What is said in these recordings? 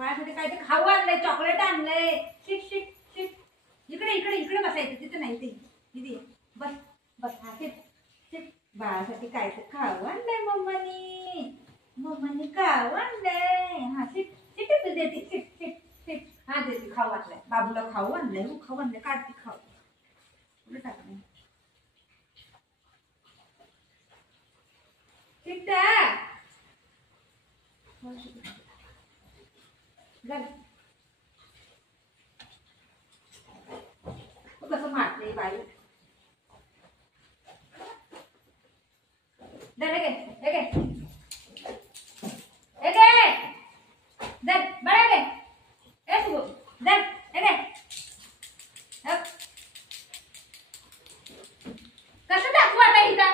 बाळासाठी काय ते खाऊ आणलंय, चॉकलेट आणलंय. Shit shit shit. इकडे इकडे इकडे बसायचं, तिथे नाही ते दिदी. बस बस. हा शिट शिट. बाळासाठी काय ते खाऊ आणलंय मम्मानी. मम्मानी खाऊ आणलंय. हा शिट शिट तू देते. Shit shit shit. हा देते. खाऊ आणलंय बाबूला, खाऊ आणलंय. हो खाऊ आणलंय. काढते खाऊ. कुठे टाकलं शिट. कसं मारते बाई. दर हे घे हे घे दर बडा घे. ए तू दर हे घे. कसं दाखवू आता हिला.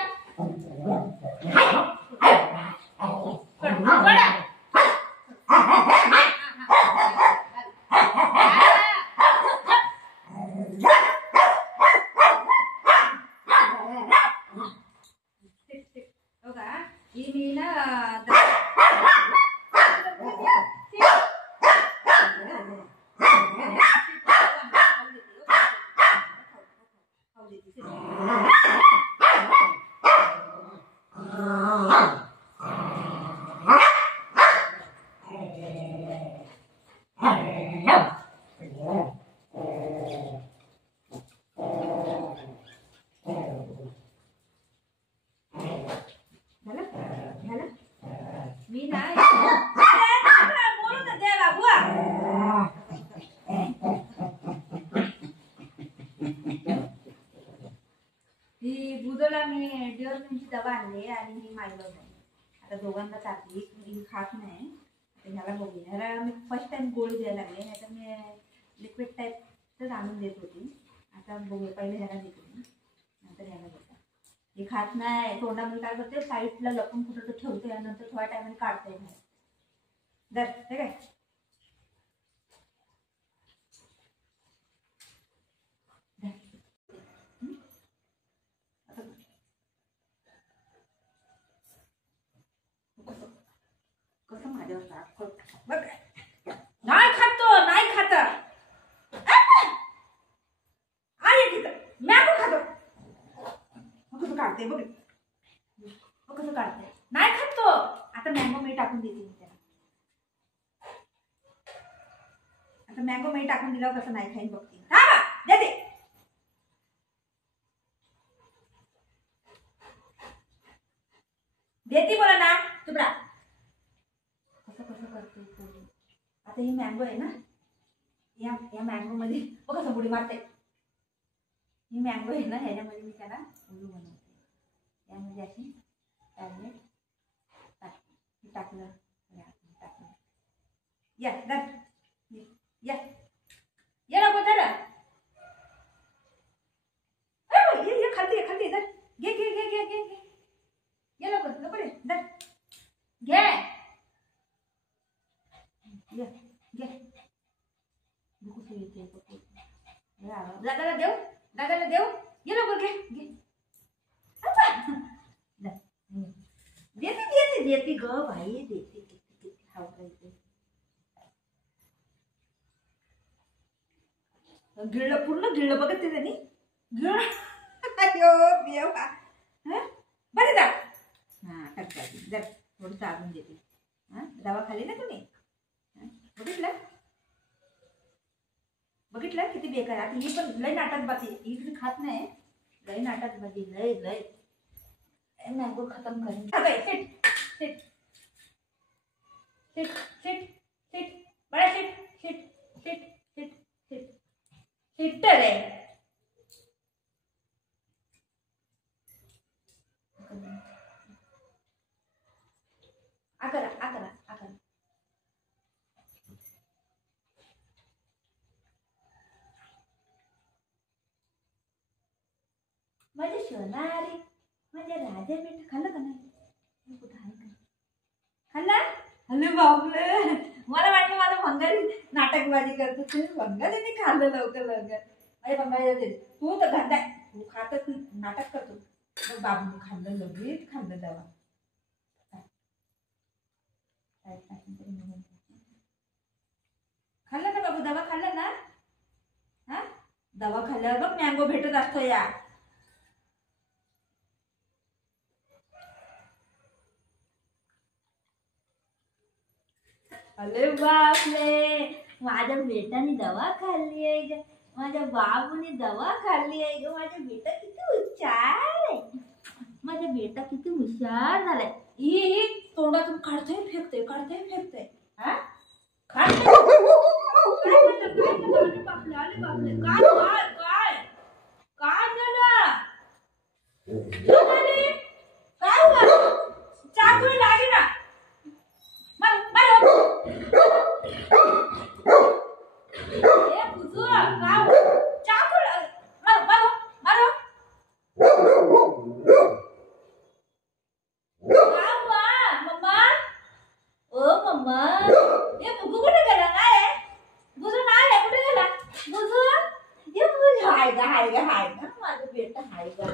बुधोला मी डिओरमेंटची दवा आणली आणि ही मायलो नाही. आता दोघांना टाकली. ही खात नाही. आता ह्याला बघूया. ह्याला मी फर्स्ट टाइम गोळी द्यायला लागले. नाही तर मी लिक्विड टाईपच आणून देत होती. आता बघूया. पहिले ह्याला देते मी, नंतर ह्याला देते. ही खात नाही. तोंडामध्ये काय करते, साईडला लपून कुठं तर ठेवते आणि नंतर थोड्या टायमाने काढते. दर हे काय. कसं माझ्यावर राग बघ. नाही खातो, नाही खात. आहे तिथं मॅंगो खातो. कसं काढते बघ. कसं काढते. नाही खातो. आता मॅंगो मी टाकून देते मी त्याला. आता मॅंगो मी टाकून दिल्यावर कसं नाही खाईन बघते. हा देते. देते बोला ना तुबडा. कसं करते. आता ही मँगो आहे ना, या मँगो मध्ये कसं बुडी मारते. ही मँगो आहे ना, ह्याच्यामध्ये मी त्याला उलू बनवते. यामध्ये अशी टॅबलेट टाकलं. या दर या या नको तर ये खालती खालती दर. घे घे घे घे घे घे. ये नको नको रे दर. घे घे घे. दादाला देऊ, दादाला देऊ. ये नको घे घे. देते देते देते ग बाई. देते देते खाऊ. गिळलं पूर्ण गिळलं बघत ते त्यांनी. गिळ. अयो देवा. बरे जा. हा टाकता जर थोडंसं अजून देते. हा दवा खाली ना तुम्ही. बघितलं बघितलं किती बेकार. आता ही पण लय नाटक बाती. ही पण खात नाही. लय नाटक बाती. लय लय. मँगो खतम करेन. शिट शिट शिट शिट बड़ा shit shit shit shit shit shit रे. आकरा आकरा आकरा. माझे सोनारी माझ्या राजा बेटा खाल्लं का नाही? कुठं आहे का? खाल्ला? अरे बापरे, मला वाटलं माझं भंगारी नाटकबाजी करतो. तुम्ही भंगारीने खाल्लं लवकर लवकर. अरे भंगारी तू तर घंटा तू खातच नाटक करतो. बाबूने खाल्लं लगेच खाल्लं दवा. खाल्लं ना बाबू दवा खाल्ला ना? हा दवा खाल्ल्यावर बघ मँगो भेटत असतो या. अरे बापरे, माझ्या बेटाने दवा खाल्ली आहे ग. माझ्या बाबूने दवा खाल्ली आहे ग. माझा बेटा किती हुशार आहे. माझा बेटा किती हुशार झालाय. ही तोंडातून काढतोय फेकतोय काढतोय फेकतोय. हा काय झालं? चाकू लागे ना. हाय गा माझा बेटा हाय गा.